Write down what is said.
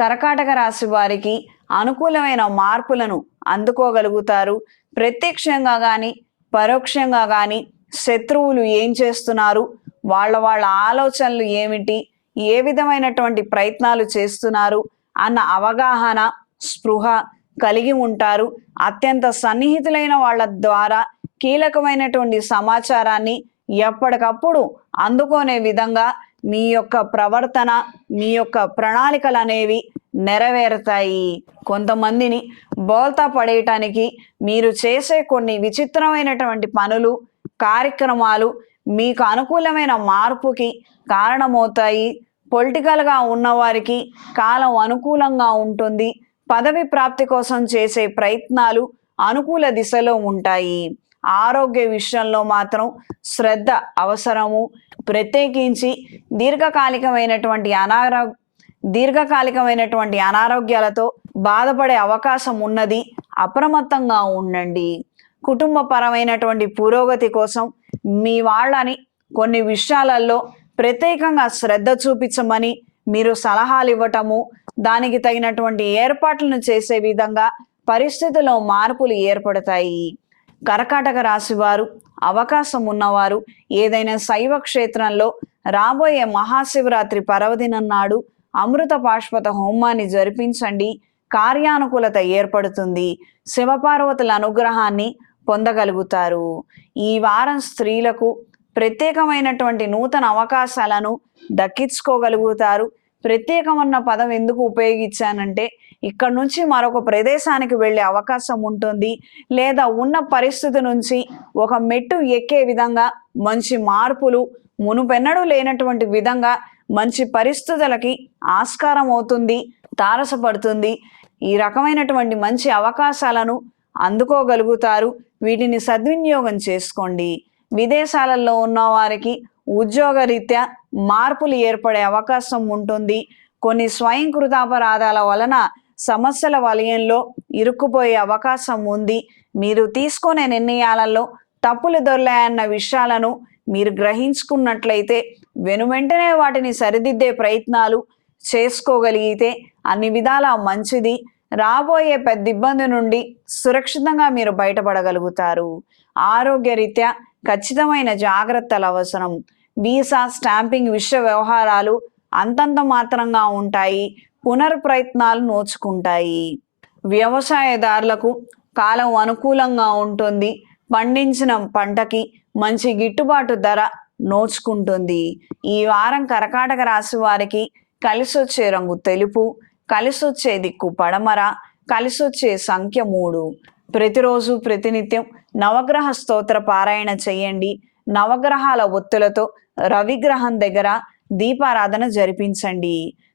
కర్కాటక రాశి వారికి అనుకూలమైన మార్పులను అందుకోగలుగుతారు. ప్రత్యక్షంగా కానీ పరోక్షంగా కానీ శత్రువులు ఏం చేస్తున్నారు? వాళ్ళ వాళ్ళ ఆలోచనలు ఏమిటి? ఏ విధమైనటువంటి ప్రయత్నాలు చేస్తున్నారు? అన్న అవగాహన స్పృహ కలిగి ఉంటారు. అత్యంత సన్నిహితులైన వాళ్ళ ద్వారా కీలకమైనటువంటి సమాచారాన్ని ఎప్పటికప్పుడు అందుకునే విధంగా మీ యొక్క ప్రవర్తన మీ యొక్క ప్రణాళికలు అనేవి నెరవేరుతాయి. కొంతమందిని బోల్తా పడేయటానికి మీరు చేసే కొన్ని విచిత్రమైనటువంటి పనులు కార్యక్రమాలు మీకు అనుకూలమైన మార్పుకి కారణమవుతాయి. పొలిటికల్గా ఉన్నవారికి కాలం అనుకూలంగా ఉంటుంది. పదవి ప్రాప్తి కోసం చేసే ప్రయత్నాలు అనుకూల దిశలో ఉంటాయి. ఆరోగ్య విషయంలో మాత్రం శ్రద్ధ అవసరము. ప్రత్యేకించి దీర్ఘకాలికమైనటువంటి అనారో దీర్ఘకాలికమైనటువంటి అనారోగ్యాలతో బాధపడే అవకాశం ఉన్నది. అప్రమత్తంగా ఉండండి. కుటుంబపరమైనటువంటి పురోగతి కోసం మీ వాళ్ళని కొన్ని విషయాలలో ప్రత్యేకంగా శ్రద్ధ చూపించమని మీరు సలహాలు ఇవ్వటము దానికి తగినటువంటి ఏర్పాట్లను చేసే విధంగా పరిస్థితిలో మార్పులు ఏర్పడతాయి. కర్కాటక రాశివారు అవకాశం ఉన్నవారు ఏదైనా శైవ క్షేత్రంలో రాబోయే మహాశివరాత్రి పర్వదినం నాడు అమృత పాశ్వత హోమాన్ని జరిపించండి. కార్యానుకూలత ఏర్పడుతుంది. శివపార్వతుల అనుగ్రహాన్ని పొందగలుగుతారు. ఈ వారం స్త్రీలకు ప్రత్యేకమైనటువంటి నూతన అవకాశాలను దక్కించుకోగలుగుతారు. ప్రత్యేకమన్న పదం ఎందుకు ఉపయోగించానంటే ఇక్కడ నుంచి మరొక ప్రదేశానికి వెళ్ళే అవకాశం ఉంటుంది. లేదా ఉన్న పరిస్థితి నుంచి ఒక మెట్టు ఎక్కే విధంగా మంచి మార్పులు మునుపెన్నడూ లేనటువంటి విధంగా మంచి పరిస్థితులకి ఆస్కారం అవుతుంది తారసపడుతుంది. ఈ రకమైనటువంటి మంచి అవకాశాలను అందుకోగలుగుతారు. వీటిని సద్వినియోగం చేసుకోండి. విదేశాలలో ఉన్న వారికి ఉద్యోగరీత్యా మార్పులు ఏర్పడే అవకాశం ఉంటుంది. కొన్ని స్వయంకృతాపరాధాల వలన సమస్యల వలయంలో ఇరుక్కుపోయే అవకాశం ఉంది. మీరు తీసుకునే నిర్ణయాలలో తప్పులు దొర్లాయన్న విషయాలను మీరు గ్రహించుకున్నట్లయితే వెనువెంటనే వాటిని సరిదిద్దే ప్రయత్నాలు చేసుకోగలిగితే అన్ని విధాల మంచిది. రాబోయే పెద్ద ఇబ్బంది నుండి సురక్షితంగా మీరు బయటపడగలుగుతారు. ఆరోగ్యరీత్యా ఖచ్చితమైన జాగ్రత్తలు అవసరం. వీసా స్టాంపింగ్ విశ్వ వ్యవహారాలు అంతంత మాత్రంగా ఉంటాయి. పునర్ప్రయత్నాలు నోచుకుంటాయి. వ్యవసాయదారులకు కాలం అనుకూలంగా ఉంటుంది. పండించిన పంటకి మంచి గిట్టుబాటు ధర నోచుకుంటుంది. ఈ వారం కర్కాటక రాశి వారికి కలిసొచ్చే రంగు తెలుపు కలిసొచ్చే దిక్కు పడమర కలిసొచ్చే సంఖ్య మూడు. ప్రతిరోజు ప్రతినిత్యం నవగ్రహ స్తోత్ర పారాయణ చేయండి. నవగ్రహాల ఒత్తులతో రవిగ్రహం దగ్గర దీపారాధన జరిపించండి.